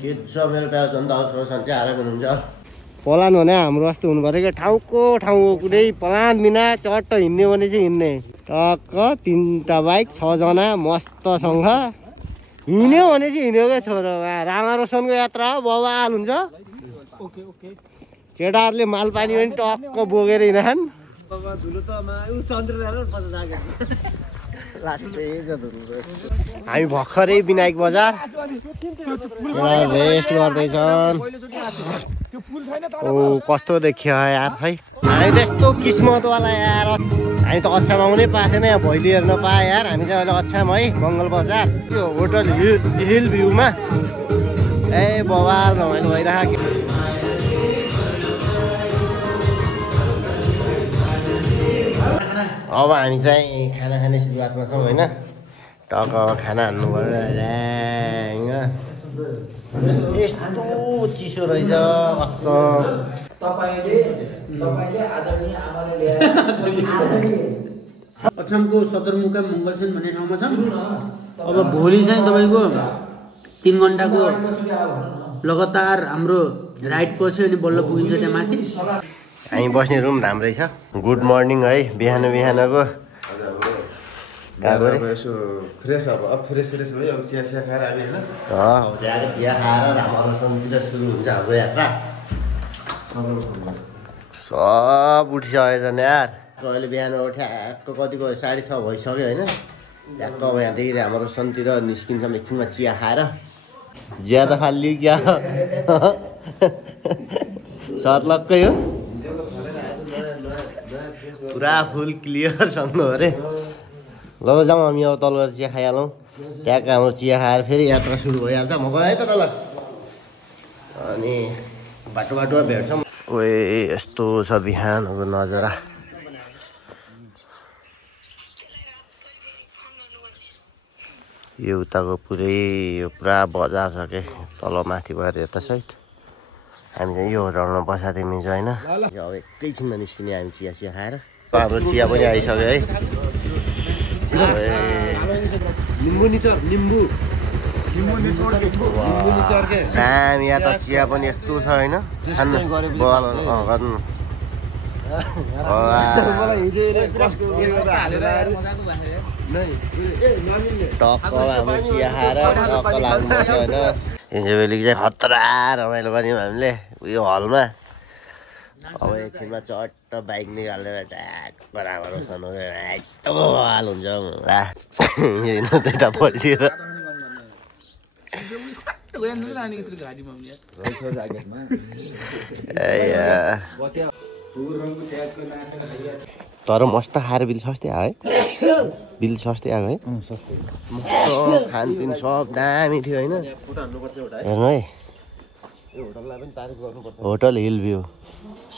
के छ मेरो प्यारो जनता सन्चै हारा हुनुहुन्छ पलान भने हाम्रो जस्तो हुनु पऱ्यो क्या ठाउँको कुनै पलान बिना चट्ट हिँड्ने भने चाहिँ हिँड्ने टक्क 3टा बाइक 6 जना मस्तसँग हिँड्यो भने चाहिँ हिँड्यो क्या छोरो रामारोसनको यात्रा हो बवाल हुन्छ केटाहरूले मालपानी पनि टक्क बोकेर हिँड्छन् हामी भर्खरै विनायक बजार रेस्ट गर्दैछन् कस्तो देखियो यार है हामी त्यस्तो किस्मतवाला यार हामी त अछाम आउनै पाएको थिएन यहाँ भैली हेर्न पाएँ यार हामी चाहिँ अहिले अछाम है मङ्गल बजार त्यो होटल हिल भ्यूमा ए बवाल रमाइलो भइरहेको अब हामी चाहिँ खाना खाने सुरुवातमा छौँ होइन टक्क खाना हान्नु पर्यो यस्तो चिसो रहेछ अछामको सदरमुकाम मङ्गलसेन भन्ने ठाउँमा छ अब भोलि चाहिँ तपाईँको 3 घन्टाको लगातार हाम्रो राइड पछि अनि बल्ल पुगिन्छ त्यहाँ माथि हामी बस्ने रुम राम्रै छ गुड मर्निङ है बिहानको फ्रेस अब फ्रेस भयो अब चिया खाएर हामी होइन चिया खाएर रामारोसनतिर सुरु हुन्छ हाम्रो यात्रा सब उठिसकेछन् यार अहिले बिहान ठ्याक्क कतिको 6:30 भइसक्यो होइन ठ्याक्क अब यहाँदेखि रामारोसनतिर निस्किन्छौँ एकछिनमा चिया खाएर ज्यादा फालियो क्या सर्लक्कै हो पुरा फुल क्लियरसँग हो अरे ल जाउँ हामी अब तल गएर चिया खाइहालौँ त्यहाँको हाम्रो चिया खाएर फेरि यात्रा सुरु भइहाल्छ म गएँ त तल अनि बाटोमा भेट्छौँ ओए यस्तो छ बिहानको नजारा यो उताको पुरा बजार छ के तल माथि भएर यता सहित हामी चाहिँ यो होटलमा बसाएको मिल्छ होइन अब एकैछिनमा निस्किने हामी चिया खाएर हाम्रो चिया पनि आइसक्यो है यहाँ त चिया पनि यस्तो छ होइन टक्क हाम्रो चिया खाएर टक्क लाग्नुपर्छ होइन हिजो बेलुकी चाहिँ खतरा रमाइलो गऱ्यौँ हामीले उयो हलमा अब एकछिनमा चट्ट बाइक निकालेर ट्याक्क रामारोसन एकदम हाल हुन्छ त्यता पल्टिएर तर मस्त खाएर बिल सस्तै आयो है बिल सस्तै आएको है मस्त खानपिन सब दामी थियो होइन हेर्नु है होटल हिल भ्यू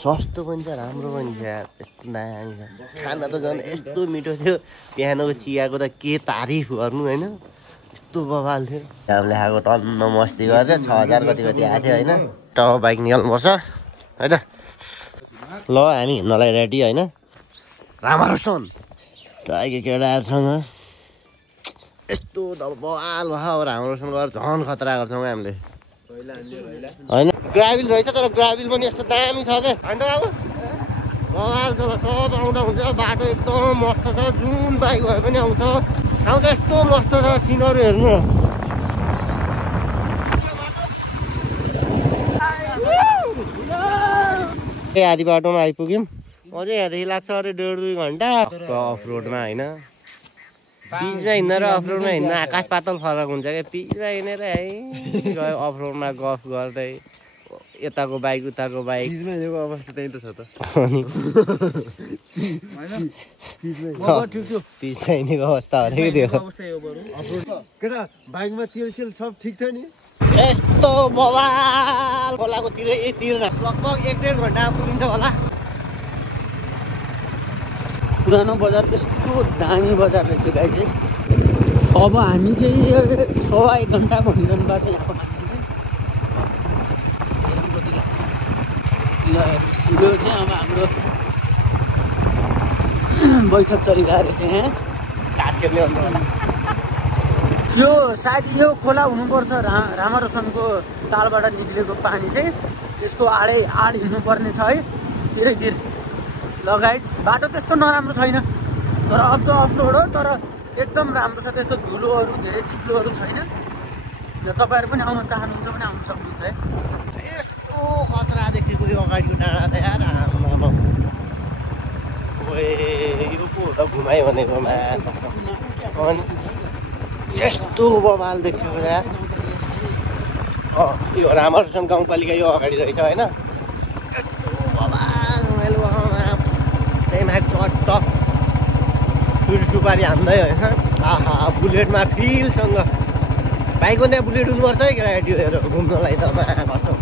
सस्तो पनि छ राम्रो पनि छ यस्तो दामी छ खाना त झन् यस्तो मिठो थियो बिहानको चियाको त के तारिफ गर्नु होइन यस्तो बवाल थियो हामीले खाएको टन्न मस्ती गरेर 6000 कति आएको थियो होइन टप बाइक निकाल्नुपर्छ होइन ल हामी हिँड्नलाई रेडी होइन रामारोसन टाइगर केटाहरूसँग यस्तो त बवाल भयो रामारोसन गरेर झन् खतरा गर्छौँ हामीले होइन ग्राभिल रहेछ तर ग्राभिल पनि यस्तो दामी छ क्या होइन बाबु बवाल छ सब आउँदा हुन्छ बाटो एकदम मस्त छ जुन बाइक भए पनि आउँछ ठाउँ त यस्तो मस्त छ सिनहरू हेर्नु आधी बाटोमा आइपुग्यौँ अझै यहाँदेखि लाग्छ अरे 1.5-2 घन्टा अफ रोडमा होइन बिचमा हिँड्दा र अफ रोडमा हिँड्दा आकाश पातल फरक हुन्छ क्या बिचमा हिँडेर है गयो अफ रोडमा गफ गर्दै यताको बाइक उताको बाइक अवस्था त्यही त छ त बिचमा हिँडेको अवस्था हो कि त्यो केटा बाइकमा तेल सेल सब ठिक छ नि यस्तो बवाल खोलाको तिर लगभग 1-1.5 घन्टा पुगिन्छ होला पुरानो बजार त्यस्तो दामी बजार रहेछ गाई चाहिँ अब हामी चाहिँ 1.5 घन्टा भनिरहनु भएको छ यहाँको मान्छे चाहिँ सिधो चाहिँ अब हाम्रो बैठक चलिरहेको रहेछ यहाँ घाँस खेल्ने यो सायद यो खोला हुनुपर्छ रामारोसनको तालबाट निक्लेको पानी चाहिँ यसको आड हिँड्नुपर्ने छ है तिरैतिर। लगायत बाटो त्यस्तो नराम्रो छैन तर अप्ठ्यारो तर एकदम राम्रो छ, त्यस्तो धुलोहरू धेरै चिप्लोहरू छैन। र तपाईँहरू पनि आउन चाहनुहुन्छ भने आउन सक्नुहुन्छ है। यस्तो खतरा देखेको यो अगाडिको डाँडा त यार आम्मामा। यो पो त घुमाइ भनेकोमा अनि यस्तो बवाल देखेको यार। यो रामारोसन गाउँपालिका यो अगाडि रहेछ होइन। यस्तो बवाल रमाइलो त्यही माथि चट्ट सुपारी हान्दै होइन। आहा बुलेटमा फिलसँग बाइकमा त्यहाँ बुलेट हुनुपर्छ है केटाकेटीहरू घुम्नलाई त कसम।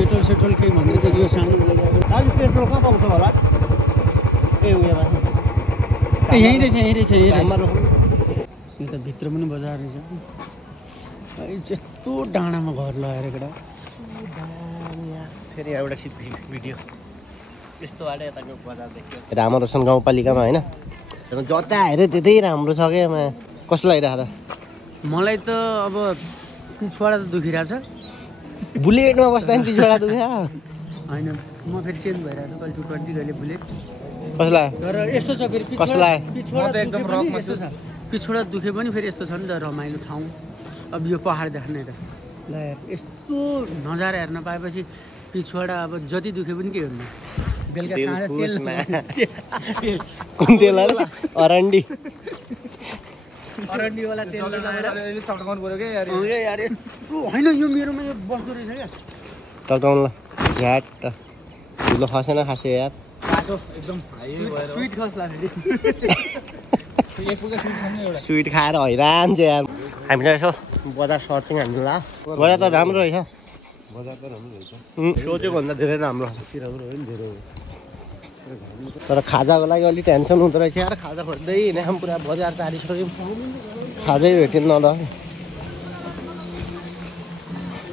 पेट्रोल सेट्रोल केही भन्दै यो सानो दाजु पेट्रोल कहाँ पाउँछ होला? ए उयोमा यहीँ रहेछ यो त भित्र पनि बजार रहेछ। यस्तो डाँडामा घर लगाएर केटा फेरि एउटा भिडियो यस्तो बाटो यताको बजार देखियो रामारोसन गाउँपालिकामा होइन। जता हेऱ्यो त्यतै राम्रो छ क्या। कस्तो लागिरहेको त? मलाई त अब पिछवाडा त दुखिरहेछ। बुलेटमा बस्दा पनि पिछवाडा दुख्यो होइन म फेरि चेन्ज भइरहेको छु कहिले 220 कहिले बुलेट। कसलाई तर यस्तो छ फेरि कसलाई पिछवाडा एकदम रकमा यस्तो छ। पिछवाडा दुखे पनि फेरि यस्तो छ नि त रमाइलो ठाउँ। अब यो पहाड देख्ने त ल यार यस्तो नजारा हेर्न पाएपछि पिछवाडा अब जति दुखे पनि के हुन्न। बेलुका साँझ तेल कुन तेल अरे? अरन्डी अरन्डीवाला तेल लगाएर टक्टाउनु पर्यो क्या यार। यस्तो होइन यो मेरोमा यो बस्दो रहेछ क्या टक्टाउनु ल झ्याट ठुलो खसेन खासे यार। बाटो एकदम स्विट खस्ला स्विट खाएर हैरान चाहिँ यार। हामीलाई यसो बजार सर्चिङ हान्नु ल। बजार त राम्रो रहेछ। सोचेको भन्दा धेरै राम्रो तर खाजाको लागि अलिक टेन्सन हुँदो रहेछ यार। खाजा खोज्दै हिँडेको पुरा बजार तारिसक्यो खाजै भेटिन्न ल।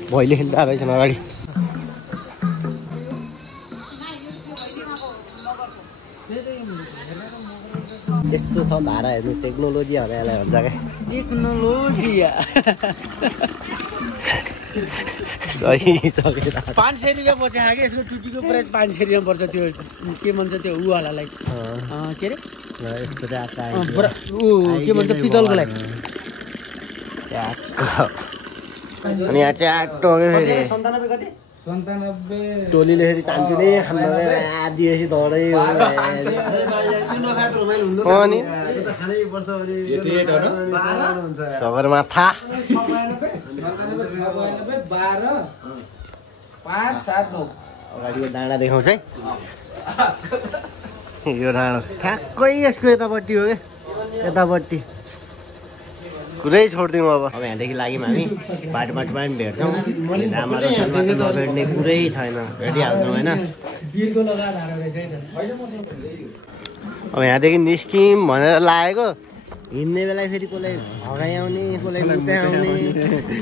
भैले खेल्दा रहेछन् अगाडि। यस्तो छ धारा हेर्नु टेक्नोलोजी हराएर भन्छ क्या। टेक्नोलोजी सही छ 500 रुपियाँ बचाएको क्या। यसको टुटीको प्राइस 500 रुपियाँ पर्छ। त्यो के भन्छ त्यो उवालालाई के अरे के भन्छ पितलको लागि। अनि यहाँ च्याटो फेरि 97 टोलीले फेरि चान्चु नै खानु दिएपछि दौडै अनि सगरमाथा अगाडिको डाँडा देखाउँछ है। यो डाँडा ठ्याक्कै यसको यतापट्टि हो क्या। यतापट्टि कुरै छोडिदिउँ अब यहाँदेखि लाग्यौँ हामी बाटोमा पनि भेट्छौँ। रामारोसनमा त नभेट्ने कुरै छैन, भेटिहाल्छौँ होइन। अब यहाँदेखि निस्कियौँ भनेर लागेको हिँड्ने बेला फेरि कसलाई हगाइ आउने कसलाई मुताइ आउने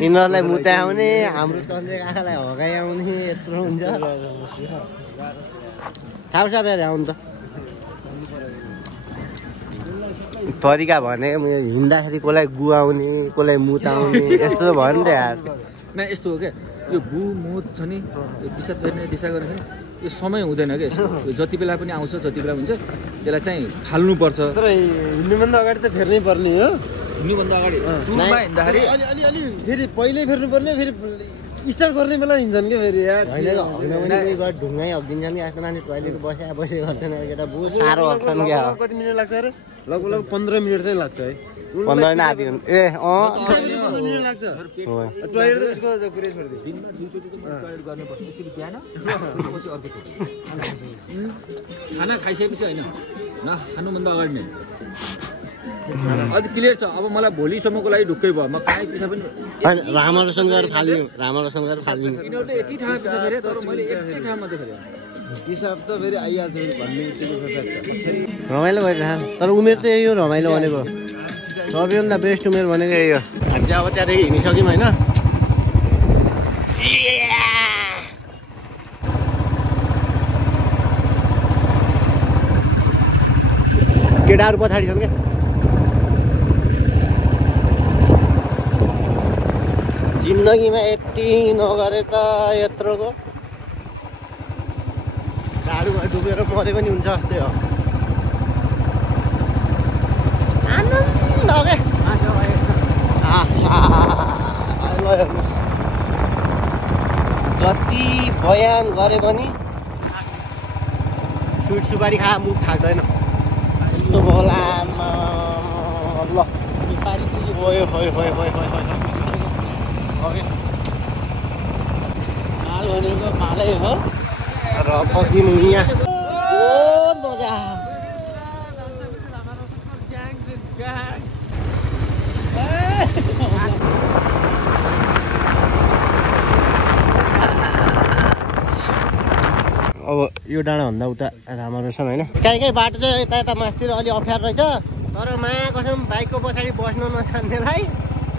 यिनीहरूलाई मुताइ आउने हाम्रो चन्द्रे काकालाई हगाइ आउने यत्रो हुन्छ। थाहा छ फेरि आउनु त तरिका भने हिँड्दाखेरि कसलाई गुवाउने कसलाई मुताउने यस्तो भयो नि त यार। न यस्तो हो क्या यो गु मुत छ नि पिसाब गर्ने दिशा गर्ने छ नि यो समय हुँदैन क्या। यो जति बेला पनि आउँछ जति बेला हुन्छ त्यसलाई चाहिँ फाल्नुपर्छ। तर हिँड्नुभन्दा अगाडि त फेर्नै पर्ने हो। हिँड्नुभन्दा अगाडि टुरमा हिँड्दाखेरि अलि फेरि पहिल्यै फेर्नु पर्ने फेरि स्टार्ट गर्ने बेला हिँड्छन् क्या फेरि यार। ढुङ्गै हगिन्छ नि आफ्नो मान्छे टोइलेट बसे गर्दैन केटा बहुत साह्रो हग्छन् क्या। कति मिनट लाग्छ अरे? लगभग 15 मिनट चाहिँ लाग्छ है। 15 न आधी ए 15 मिनट लाग्छ। टोइलेट त उसको कुरै छोड्दियो। दिनमा 2 चोटिको टोइलेट गर्नुपर्छ। एकचोटि बिहान पछि अर्कोचोटि खाना खाइसकेपछि होइन न खानुभन्दा अगाडि नै अझ क्लियर छ। अब मलाई भोलिसम्मको लागि ढुक्कै भयो। म कहीँ पिसा पनि रामारोसन गरेर फाल्यौँ यिनीहरू त यति ठाउँ पिसा फेरि तर मैले यति ठाउँ मात्रै फेरि हिसाब त फेरि आइहाल्छ भन्ने रमाइलो भइरहेछ। तर उमेर त यही हो रमाइलो भनेको। सबैभन्दा बेस्ट उमेर भनेको यही हो। हामी चाहिँ अब त्यहाँदेखि हिँडिसक्यौँ होइन। केटाहरू पछाडि छन् क्या जिन्दगीमा यति नगरे त यत्रोको गाडीमा डुबेर मरे पनि हुन्छ जस्तै हो आनन्द के जति बयान गरे पनि स्विट सुपारी खा मुख थाक्दैन यस्तो बोलामा ल गयो माल भनेको मालै हो र पछि यहाँ बहुत मजा अब यो डाँडाभन्दा उता राम्रो रहेछ होइन कहीँ बाटो चाहिँ यता यता मासतिर अलि अप्ठ्यारो रहेछ तर माया कसम बाइकको पछाडि बस्नु नछान्नेलाई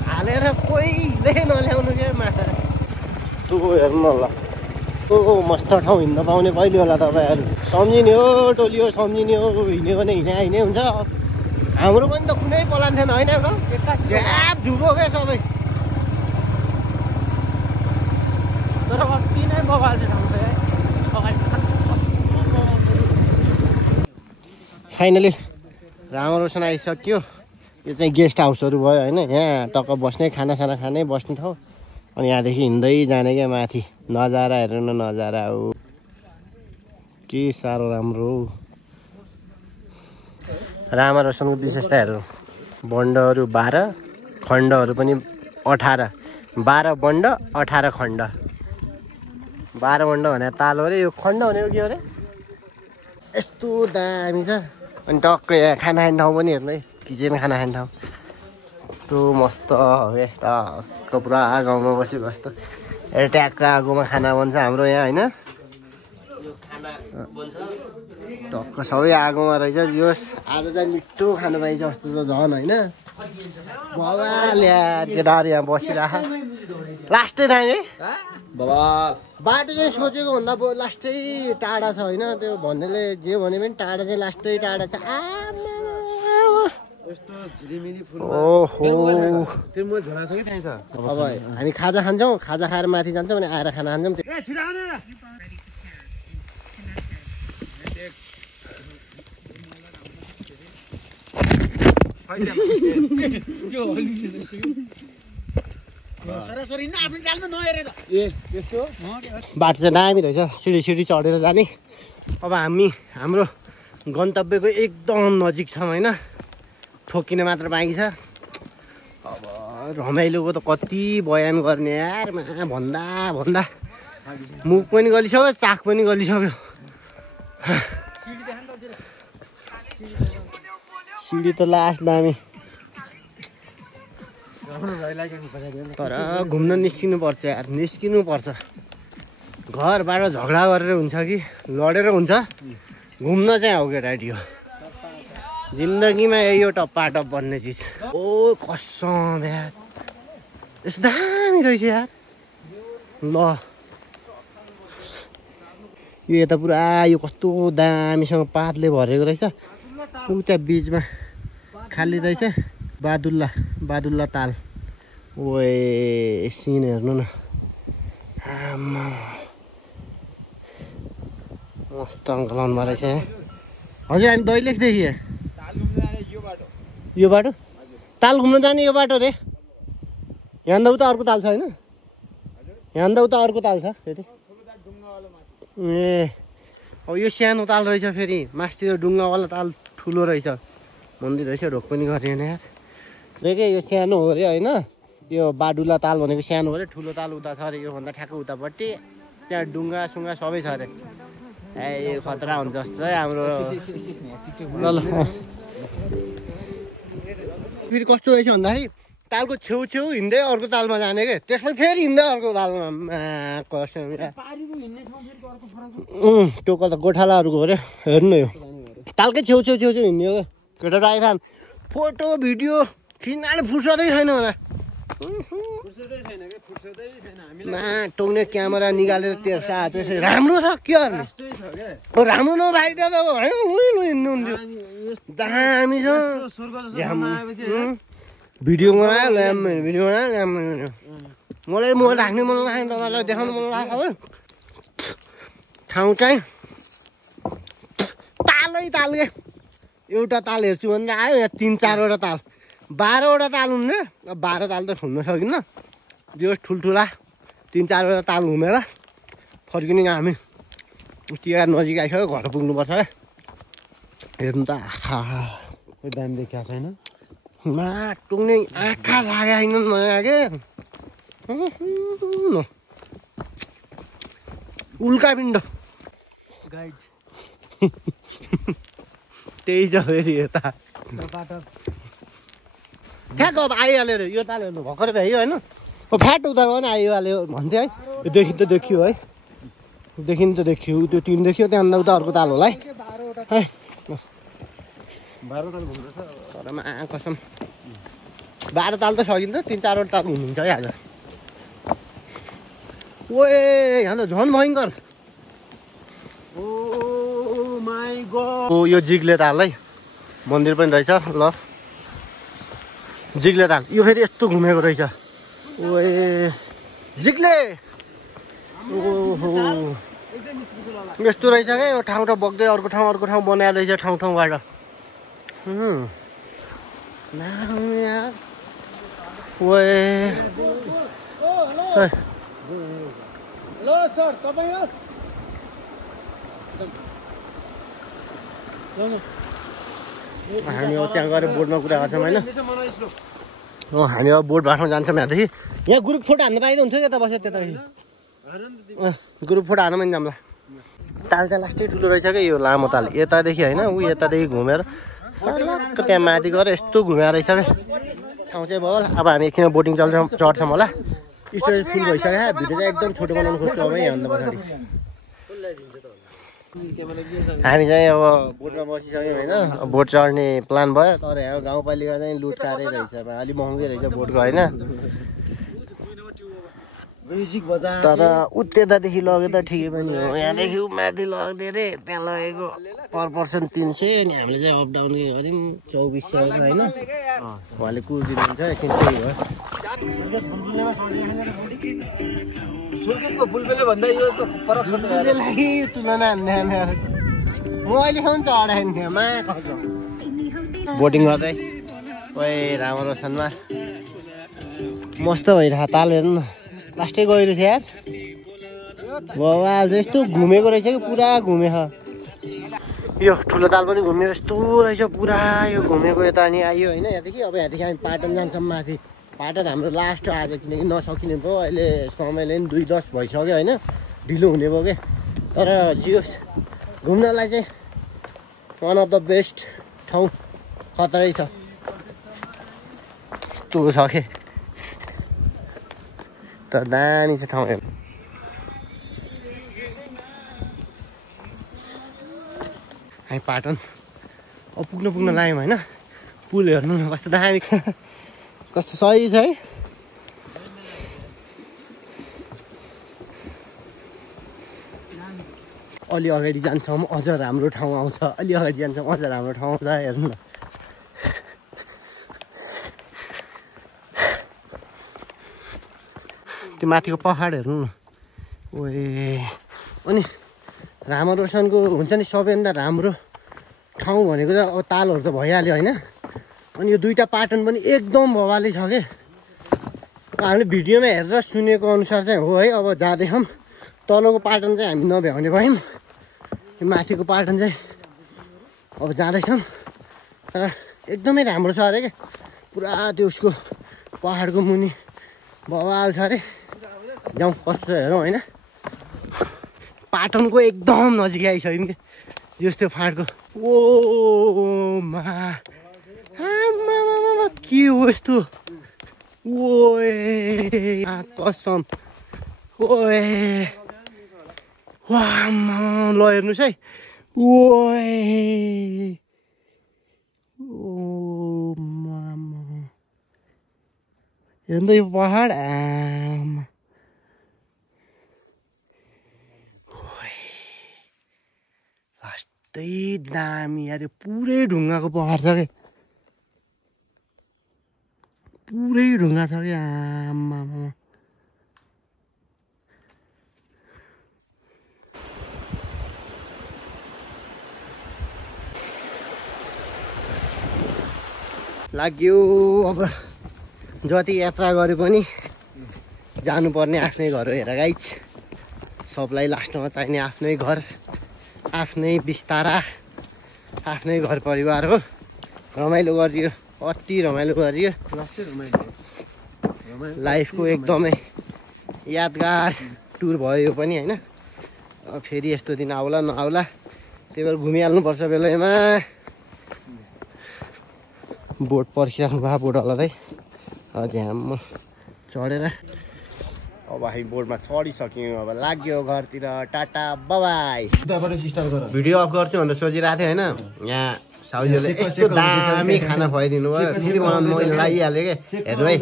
हालेर कहिले नल्याउनु क्या मा तँ हेर्नु ल मस्त ठाउँ हिँड्न पाउने कहिले होला तपाईँहरू सम्झिने हो टोली हो सम्झिने हो हिँड्यो भने हिँडे हुन्छ हाम्रो पनि त कुनै प्लान थिएन होइन झ्याप झुबो क्या सबै तर अति नै बवाल छ ठाउँ फाइनली रामरोसन आइसक्यो यो चाहिँ गेस्ट हाउसहरू भयो होइन यहाँ टक्क बस्ने खानासाना खाने बस्ने ठाउँ अनि यहाँदेखि हिँड्दै जाने क्या माथि नजारा हेर्नु न नजारा हो के साह्रो राम्रो रामरोसनको विशेषताहरू बन्डहरू 12 खण्डहरू पनि 18 12 बन्ड 18 खण्ड 12 बन्ड भने ताल हो अरे यो खण्ड भनेको के हो अरे यस्तो दामी छ अनि टक्क यहाँ खाना खाने ठाउँ पनि हेर्नु है किचन खाना खाने ठाउँ यस्तो मस्त हो क्या टक्क पुरा गाउँमा बसेको जस्तो एउटा ट्यागको आगोमा खाना बन्छ हाम्रो यहाँ होइन टक्क सबै आगोमा रहेछ जोस् आज चाहिँ मिठो खानु पाइन्छ जस्तो छ झन् होइन बवाल्या केटाहरू यहाँ बसिरह लास्टै दामी है बाटो चाहिँ सोचेको भन्दा लास्टै टाढा छ होइन त्यो भन्नेले जे भने पनि टाढा चाहिँ लास्टै टाढा छ ओहो अब हामी खाजा खान्छौँ खाजा खाएर माथि जान्छौँ अनि आएर खाना खान्छौँ बाटो चाहिँ दामी रहेछ सिडी सिडी चढेर जाने अब हाम्रो गन्तव्यको एकदम नजिक छौँ होइन ठोकिने मात्र बाँकी छ अब रमाइलोको त कति बयान गर्ने यार भन्दा भन्दा मुख पनि गलिसक्यो चाख पनि गलिसक्यो सिडी त लास्ट दामी तर घुम्न निस्किनु पर्छ यार निस्किनु पर्छ घरबाट झगडा गरेर हुन्छ कि लडेर हुन्छ घुम्न चाहिँ हो केटाटी हो जिन्दगीमा यही हो टप्पाटप भन्ने चिज ओ कसम यार यस्तो दामी रहेछ यार ल यो यता पुरा यो कस्तो दामीसँग पातले भरेको रहेछ उता बिचमा खाली रहेछ बादुल्ला ताल ओए सिन हेर्नु न आमा मस्त अङ्कल आउनुभएको रहेछ हजुर हामी दैलेखदेखि यो बाटो ताल घुम्न जाने यो बाटो रे यहाँ उता अर्को ताल छ होइन यहाँ उता अर्को ताल छ फेरि ए अब यो सानो ताल रहेछ फेरि मास्तिर डुङ्गावाला ताल ठुलो रहेछ मन्दिर रहेछ ढोक पनि गरेन यार के यो सानो हो अरे होइन यो बाडुला ताल भनेको सानो हो अरे ठुलो ताल उता छ अरे योभन्दा ठ्याक्क उतापट्टि त्यहाँ डुङ्गा सुङ्गा सबै छ अरे ए खतरा हुन्छ जस्तो है हाम्रो ल फेरि कस्तो रहेछ भन्दाखेरि तालको छेउछेउ हिँड्दै अर्को तालमा जाने के त्यसलाई फेरि हिँड्दै अर्को तालमा कसम टोका त गोठालाहरूको हो अरे हेर्नु यो तालकै छेउछेउ हिँड्ने हो केटा आइरहन् फोटो भिडियो खिच्नाले फुर्सदै छैन होला टोक्ने क्यामेरा निकालेर त्यसै राम्रो छ के गर्ने राम्रो नभइदियो त हिँड्नु हुन्थ्यो दामी छ भिडियो बनायो भिडियो बनायो मलाई म राख्ने मन लाग्यो तपाईँलाई देखाउनु मन लाग्यो हो ठाउँ चाहिँ तालै ताल के एउटा ताल हेर्छु भनेर आयो यहाँ 3-4वटा ताल 12वटा ताल हुने 12 ताल त घुम्न सकिन्न यो ठुल्ठुला 3-4वटा ताल घुमेर फर्किने हामी तिहार नजिक आइसक्यो घर पुग्नुपर्छ है हेर्नु त आँखा दाम देखिया छैन टुङ्ने आँखा लाग्यो छैन नयाँ के उल्का पिण्ड गाइड त्यही छ फेरि यता ठ्याक्क अब आइहाल्यो रे यो ताल हेर्नु भर्खरै भ्यायो होइन फ्याट उता गयो नि आइहाल्यो भन्थ्यो है यो देखि त देखियो है देखि त देखियो त्यो टिम देखियो त्यहाँदेखि उता अर्को ताल होला है 12 ताल घुम्दैछ तर मा कसम 12 ताल त सकिन्छ 3-4वटा ताल हुनुहुन्छ है आज ओए यहाँ त झन् भयङ्कर ओ माई गॉड ओ यो जिग्ले ताल है मन्दिर पनि रहेछ ल जिग्ले ताल यो फेरि यस्तो घुमेको रहेछ ओए जिग्ले ओहो यस्तो रहेछ क्या यो ठाउँ ठाउँ बग्दै अर्को ठाउँ बनाएर रहेछ ठाउँ ठाउँबाट ओए हेलो सर तपाईँ हो हामी अब त्यहाँ गएर बोर्डमा कुरा गर्छौँ होइन हामी अब बोर्ड भाषमा जान्छौँ यहाँदेखि यहाँ ग्रुप फोटो हान्नु पाइँदो हुन्थ्यो यता बस्यो त्यता ग्रुप फोटो हान्नु पनि जाउँला ताल चाहिँ लास्टै ठुलो रहेछ क्या यो लामो ताल यतादेखि होइन ऊ यतादेखि घुमेर सलक्क त्यहाँ माथि गएर यस्तो घुमेर रहेछ क्या ठाउँ चाहिँ भयो होला अब हामी एकछिन बोटिङ चढ्छौँ होला स्टोरेज फुल भइसक्यो भिडियो चाहिँ एकदम छोटो बनाउनु खोज्छु अब यहाँभन्दा पछाडि हामी चाहिँ अब बोटमा बसिसक्यौँ होइन बोट चढ्ने प्लान भयो तर यहाँ गाउँपालिका चाहिँ लुट खारै रहेछ अलिक महँगै रहेछ बोटको होइन तर उत्यतादेखि लग्यो त ठिकै पनि हो यहाँदेखि माथि लग्ने रे त्यहाँ लगेको पर पर्सन 300 अनि हामीले चाहिँ अप डाउन के गऱ्यौँ 2400 होइन उहाँले कुर्दिनुहुन्छ एकछिन त्यही हो बुलबुले भन्दा यो त फरक छ तुलना म अहिलेसम्म चढाएँ मा बोटिङ गर्दै ओए राम्रो छन्मा मस्त भइरहेको ताल हेर्नु न लास्टै गयो रहेछ यार बवाल यस्तो घुमेको रहेछ कि पुरा घुमेछ यो ठुलो ताल पनि घुम्यो यस्तो रहेछ पुरा यो घुमेको यता अनि आयो होइन यहाँदेखि अब यहाँदेखि हामी पाटन जान्छौँ माथि पाटन हाम्रो लास्ट हो आज किनकि नसकिने भयो अहिले समयले पनि 2:10 भइसक्यो होइन ढिलो हुने भयो क्या तर जियोस् घुम्नलाई चाहिँ वान अफ द बेस्ट ठाउँ खतरै छ यस्तो छ के तर दामी छ ठाउँ हेर्नु हामी पाटन अब पुग्न लाग्यौँ होइन पुल हेर्नु न कस्तो दामी कस्तो सही छ है अलि अगाडि जान्छौँ अझ राम्रो ठाउँ आउँछ अलि अगाडि जान्छौँ अझ राम्रो ठाउँ आउँछ हेर्नु न त्यो माथिको पहाड हेर्नु न ओए अनि रामा रोशनको हुन्छ नि सबैभन्दा राम्रो ठाउँ भनेको चाहिँ अब तालहरू त भइहाल्यो होइन अनि यो दुईवटा पाटन पनि एकदम भवाली छ के हामीले भिडियोमा हेरेर सुनेको अनुसार चाहिँ हो है अब जाँदैछौँ तलको पाटन चाहिँ हामी नभ्याउने भयौँ यो माथिको पाटन चाहिँ अब जाँदैछौँ तर एकदमै राम्रो छ अरे क्या पुरा त्यो उसको पहाडको मुनि बवाल छ अरे जाउँ कस्तो हेरौँ होइन पाटनको एकदम नजिक आइसक्यौँ कि जस्तो फाँटको ओ मा के हो यस्तो ओए कसम ओए वाह ल हेर्नुहोस् है ओए ओ हेर्नु त यो पहाड आमा लास्टै दामी यार पुरै ढुङ्गाको पहाड छ कि पुरै ढुङ्गा छ कि आमा लाग्यो अब जति यात्रा गरे पनि जानुपर्ने आफ्नै घर हो हेर गाइज सबलाई लास्टमा चाहिने आफ्नै घर आफ्नै बिस्तारा आफ्नै घर परिवार हो रमाइलो गरियो अति रमाइलो गरियो लाइफको एकदमै यादगार टुर भयो यो पनि होइन फेरि यस्तो दिन आउला नआउला त्यही भएर घुमिहाल्नुपर्छ बेलैमा बोट पर्खिराख्नु भएको बोटवाला चाहिँ झ्याम्म चढेर अब हामी बोटमा चढिसक्यौँ अब लाग्यो घरतिर टाटा बाबाई भिडियो अफ गर्छु भनेर सोचिरहेको थिएँ होइन यहाँ साउजीले यस्तो दामी खाना खुवाइदिनु भयो फेरि बनाउनु मैले लागिहालेँ क्या हेर्नु है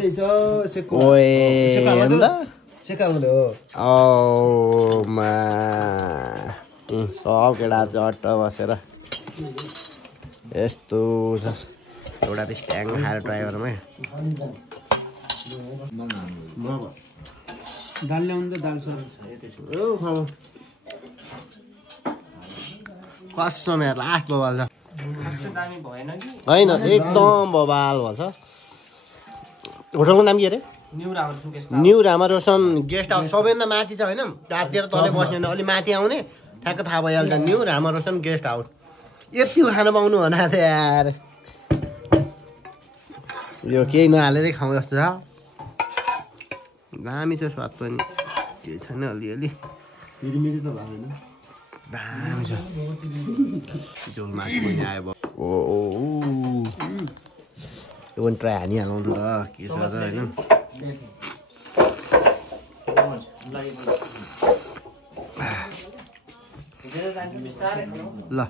ओए हेर्नु त औमा सब केटाहरू चट्ट बसेर यस्तो छ एउटा त स्ट्याङ खाएर ड्राइभरमै दाल ल्याउनु त दाल कसम हेर लास्ट बबाल छ होइन एकदम बबाल भन्छ होटलको नाम के अरे new Rama Roshan guest house सबैभन्दा माथि छ होइन राततिर तलै बस्ने अलि माथि आउने ठ्याक्क थाहा भइहाल्छ new Rama Roshan guest house यति खान पाउनु भनेको थियो यार यो केही नहालेरै खाउँ जस्तो छ दामी छ स्वाद पनि केही छैन अलिअलि दामी छ झोल मासु पनि आयो ओ यो पनि ट्राई हानिहालौँ ल के छ होइन ल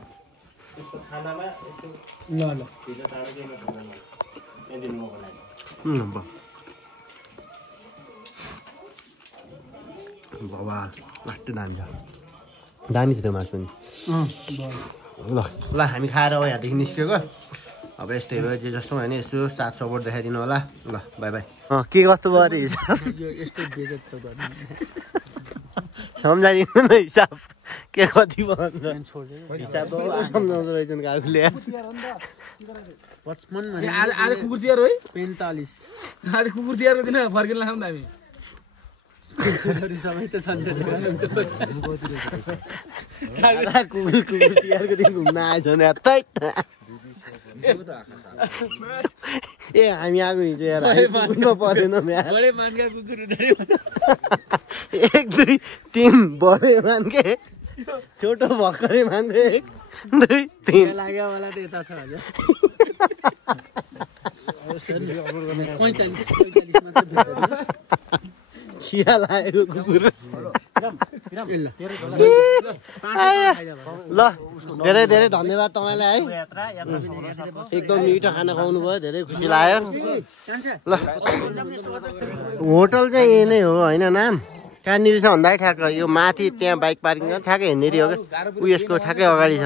बाबा लास्ट दामी छ दामी छ त्यो मासु पनि ल ल हामी खाएर अब यहाँदेखि निस्केको अब यस्तै भयो जे जस्तो भने यसो साथ सपोर्ट देखाइदिनु होला ल बाई बाई के कस्तो भयो अरे हिसाब सम्झाइदिनु न हिसाब के कति भन्छ हिसाब त सम्झाउँदो रहेछ नि काकुले आज कुकुर तिहार है 45 आज कुकुर तिहारको दिन फर्किन लाग्छौँ हामी सबै त छन् कुकुर तिहारको दिन घुम्न आएछ भने ए हामी आएको हिजो यार कुकुरमा परेन एक दुई तिन बडे मानके छोटो भर्खरै मान्छे 1 2 3 लाग्यो वाला त यता छ हजुर 45 मात्र खिया लागेको कुकुर ल धेरै धेरै धन्यवाद तपाईँलाई है एकदम मिठो खाना खुवाउनु भयो धेरै खुसी लाग्यो ल होटल चाहिँ यही नै हो होइन नाम कहाँनिर छ भन्दा ठ्याक्क यो माथि त्यहाँ बाइक पार्किङ छ ठ्याक्कै हेर्नेरी हो क्या उयसको ठ्याक्कै अगाडि छ